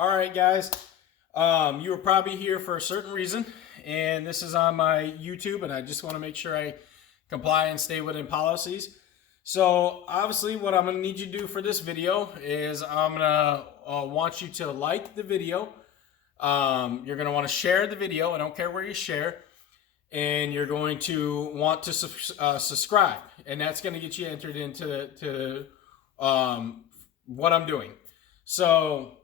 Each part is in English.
All right, guys. You were probably here for a certain reason, and this is on my YouTube, and I just want to make sure I comply and stay within policies. So obviously what I'm going to need you to do for this video is I'm going to want you to like the video. You're going to want to share the video. I don't care where you share. And you're going to want to subscribe. And that's going to get you entered into what I'm doing. So,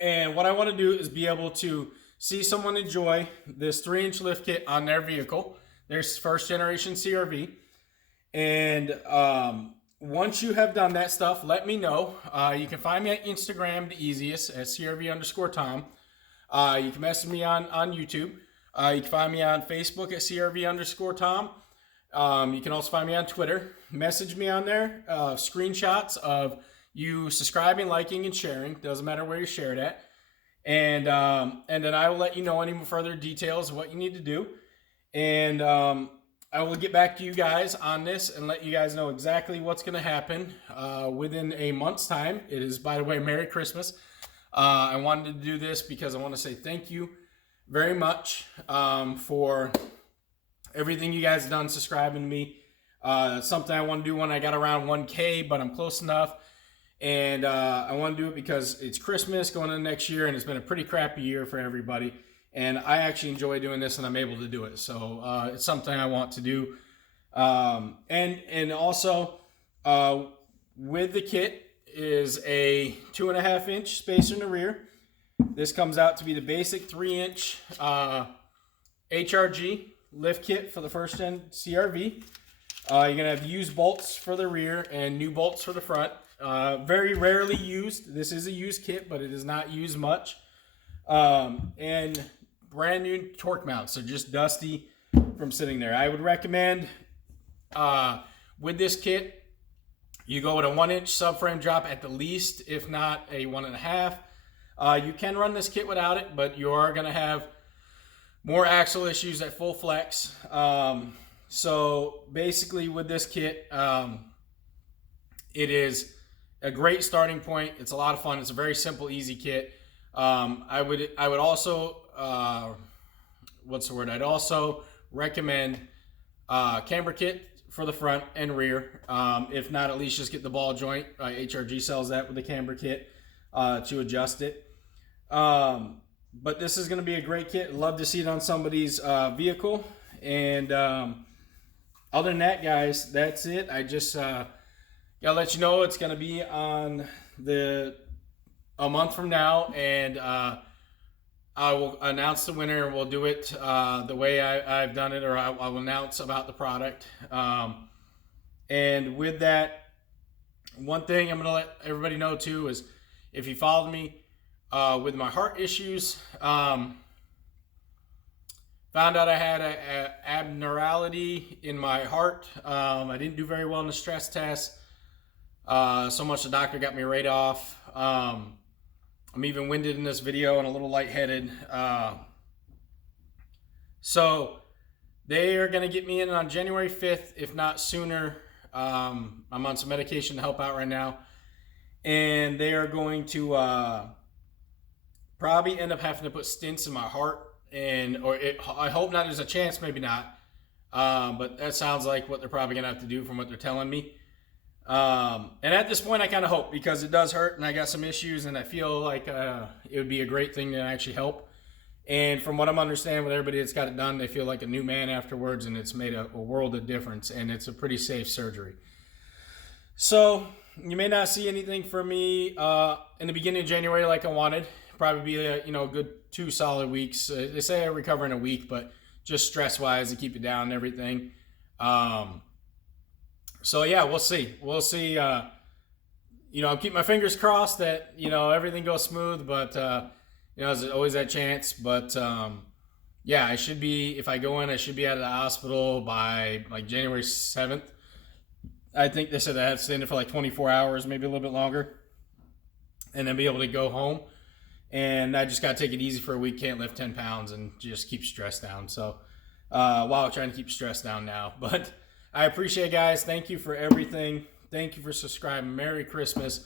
and what I want to do is be able to see someone enjoy this 3-inch lift kit on their vehicle, their first generation CRV. And once you have done that stuff, let me know. You can find me on Instagram, the easiest, at CRV_Tom. You can message me on YouTube. You can find me on Facebook at CRV_Tom. You can also find me on Twitter. Message me on there. Screenshots of you subscribing, liking, and sharing. Doesn't matter where you share it at. And then I will let you know any further details of what you need to do. And I will get back to you guys on this and let you guys know exactly what's going to happen within a month's time. It is, by the way, Merry Christmas. I wanted to do this because I want to say thank you very much for everything you guys have done, subscribing to me. It's something I want to do when I got around 1K, but I'm close enough. And I want to do it because it's Christmas going into next year, and it's been a pretty crappy year for everybody. And I actually enjoy doing this, and I'm able to do it. So it's something I want to do. And also with the kit is a 2.5-inch spacer in the rear. This comes out to be the basic 3-inch HRG lift kit for the first gen CRV. You're going to have used bolts for the rear and new bolts for the front. Very rarely used. This is a used kit, but it is not used much. And brand new torque mounts, so just dusty from sitting there. I would recommend with this kit, you go with a 1-inch subframe drop at the least, if not a 1.5. You can run this kit without it, but you are going to have more axle issues at full flex. So basically with this kit, it is a great starting point. It's a lot of fun. It's a very simple, easy kit. I would also I'd also recommend camber kit for the front and rear. If not, at least just get the ball joint. HRG sells that with the camber kit to adjust it. But this is going to be a great kit. Love to see it on somebody's vehicle. And other than that, guys, that's it. I just gotta let you know it's going to be on a month from now, and I will announce the winner. We'll do it the way I've done it, or I will announce about the product. And with that, one thing I'm going to let everybody know too is if you followed me with my heart issues, found out I had an abnormality in my heart. I didn't do very well in the stress test. So much the doctor got me right off. I'm even winded in this video and a little lightheaded. So they are going to get me in on January 5th, if not sooner. I'm on some medication to help out right now. And they are going to probably end up having to put stents in my heart. I hope not. There's a chance, maybe not. But that sounds like what they're probably going to have to do from what they're telling me. And at this point I kind of hope, because it does hurt and I got some issues, and I feel like it would be a great thing to actually help. And from what I'm understanding with everybody that's got it done, they feel like a new man afterwards, and it's made a world of difference, and it's a pretty safe surgery. So you may not see anything from me in the beginning of January like I wanted. Probably be a good 2 solid weeks. They say I recover in a week, but just stress wise to keep it down and everything. So yeah, we'll see. We'll see. I'm keeping my fingers crossed that, everything goes smooth, but, there's always that chance. But, yeah, I should be, if I go in, I should be out of the hospital by like January 7th. I think they said I have to stay in there for like 24 hours, maybe a little bit longer, and then be able to go home. And I just got to take it easy for a week. Can't lift 10 pounds and just keep stress down. So, while I'm trying to keep stress down now, but I appreciate it, guys. Thank you for everything. Thank you for subscribing. Merry Christmas.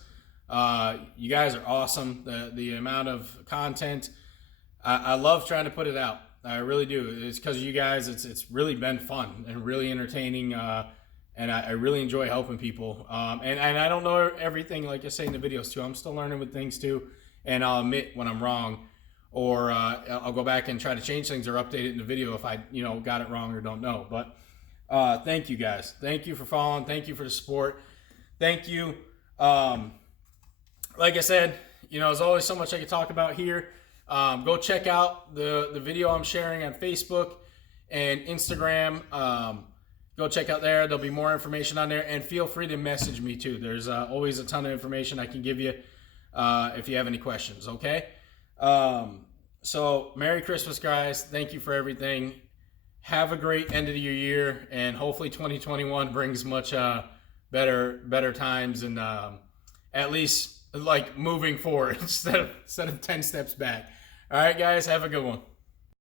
You guys are awesome. The amount of content, I love trying to put it out. I really do. It's because of you guys. It's really been fun and really entertaining, and I really enjoy helping people. And I don't know everything, like I say in the videos too. I'm still learning with things too, and I'll admit when I'm wrong, or I'll go back and try to change things or update it in the video if I got it wrong or don't know. But thank you guys. Thank you for following. Thank you for the support. Thank you. Like I said, there's always so much I could talk about here. Go check out the video I'm sharing on Facebook and Instagram. Go check out there. There'll be more information on there. And feel free to message me too. There's always a ton of information I can give you if you have any questions, okay? So Merry Christmas, guys. Thank you for everything. Have a great end of your year. And hopefully 2021 brings much better times and at least like moving forward instead of 10 steps back. All right, guys, have a good one.